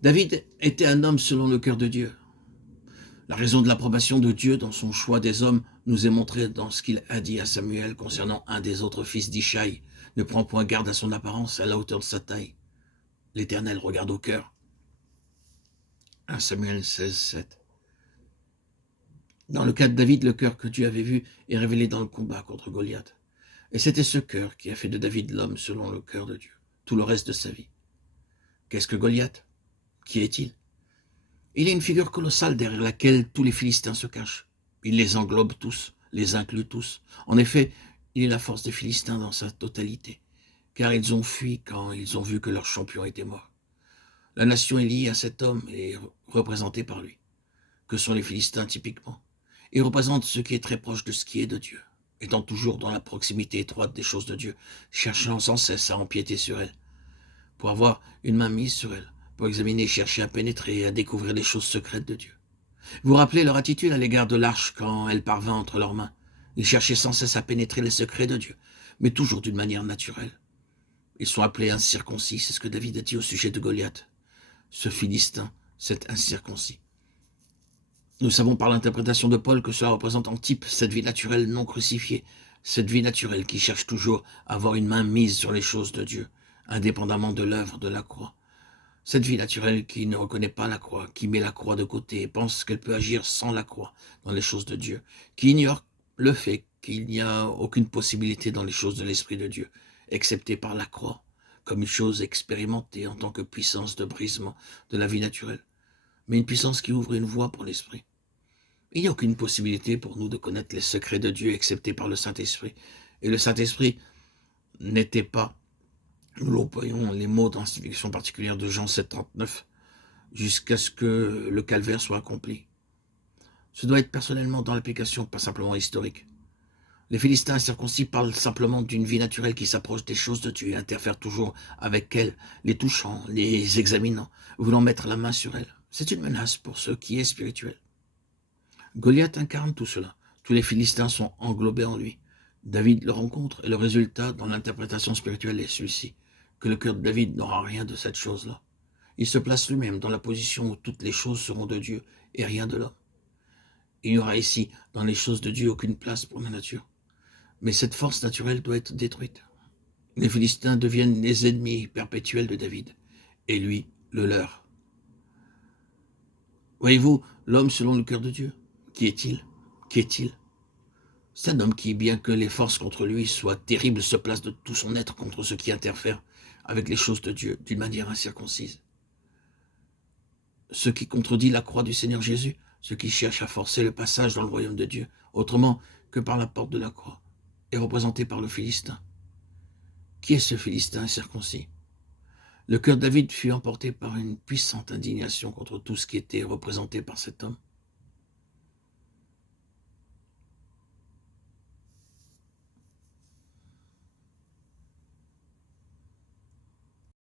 David était un homme selon le cœur de Dieu. La raison de l'approbation de Dieu dans son choix des hommes nous est montrée dans ce qu'il a dit à Samuel concernant un des autres fils d'Ishaï. Ne prends point garde à son apparence, à la hauteur de sa taille. L'Éternel regarde au cœur. 1 Samuel 16, 7. Dans le cas de David, le cœur que Dieu avait vu est révélé dans le combat contre Goliath. Et c'était ce cœur qui a fait de David l'homme selon le cœur de Dieu, tout le reste de sa vie. Qu'est-ce que Goliath? Qui est-il? Il est une figure colossale derrière laquelle tous les Philistins se cachent. Il les englobe tous, les inclut tous. En effet, il est la force des Philistins dans sa totalité, car ils ont fui quand ils ont vu que leur champion était mort. La nation est liée à cet homme et est représentée par lui. Que sont les Philistins typiquement? Ils représentent ce qui est très proche de ce qui est de Dieu, étant toujours dans la proximité étroite des choses de Dieu, cherchant sans cesse à empiéter sur elles, pour avoir une main mise sur elles, pour examiner, chercher à pénétrer et à découvrir les choses secrètes de Dieu. Vous vous rappelez leur attitude à l'égard de l'arche quand elle parvint entre leurs mains. Ils cherchaient sans cesse à pénétrer les secrets de Dieu, mais toujours d'une manière naturelle. Ils sont appelés incirconcis, c'est ce que David a dit au sujet de Goliath. Ce Philistin, cet incirconcis. Nous savons par l'interprétation de Paul que cela représente en type cette vie naturelle non crucifiée, cette vie naturelle qui cherche toujours à avoir une main mise sur les choses de Dieu, indépendamment de l'œuvre de la croix. Cette vie naturelle qui ne reconnaît pas la croix, qui met la croix de côté et pense qu'elle peut agir sans la croix dans les choses de Dieu, qui ignore le fait qu'il n'y a aucune possibilité dans les choses de l'Esprit de Dieu, excepté par la croix, comme une chose expérimentée en tant que puissance de brisement de la vie naturelle, mais une puissance qui ouvre une voie pour l'Esprit. Il n'y a aucune possibilité pour nous de connaître les secrets de Dieu excepté par le Saint-Esprit. Et le Saint-Esprit n'était pas, nous employons les mots dans cette section particulière de Jean 7, 39, jusqu'à ce que le calvaire soit accompli. Ce doit être personnellement dans l'application, pas simplement historique. Les Philistins incirconcis parlent simplement d'une vie naturelle qui s'approche des choses de Dieu et interfère toujours avec elles, les touchant, les examinant, voulant mettre la main sur elles. C'est une menace pour ce qui est spirituel. Goliath incarne tout cela. Tous les Philistins sont englobés en lui. David le rencontre et le résultat dans l'interprétation spirituelle est celui-ci, que le cœur de David n'aura rien de cette chose-là. Il se place lui-même dans la position où toutes les choses seront de Dieu et rien de l'homme. Il n'y aura ici, dans les choses de Dieu, aucune place pour la nature. Mais cette force naturelle doit être détruite. Les Philistins deviennent les ennemis perpétuels de David, et lui, le leur. Voyez-vous, l'homme selon le cœur de Dieu, qui est-il? Qui est-il? C'est un homme qui, bien que les forces contre lui soient terribles, se place de tout son être contre ceux qui interfèrent avec les choses de Dieu d'une manière incirconcise. Ce qui contredit la croix du Seigneur Jésus, ce qui cherche à forcer le passage dans le royaume de Dieu, autrement que par la porte de la croix, est représenté par le Philistin. Qui est ce Philistin incirconcis? Le cœur de David fut emporté par une puissante indignation contre tout ce qui était représenté par cet homme.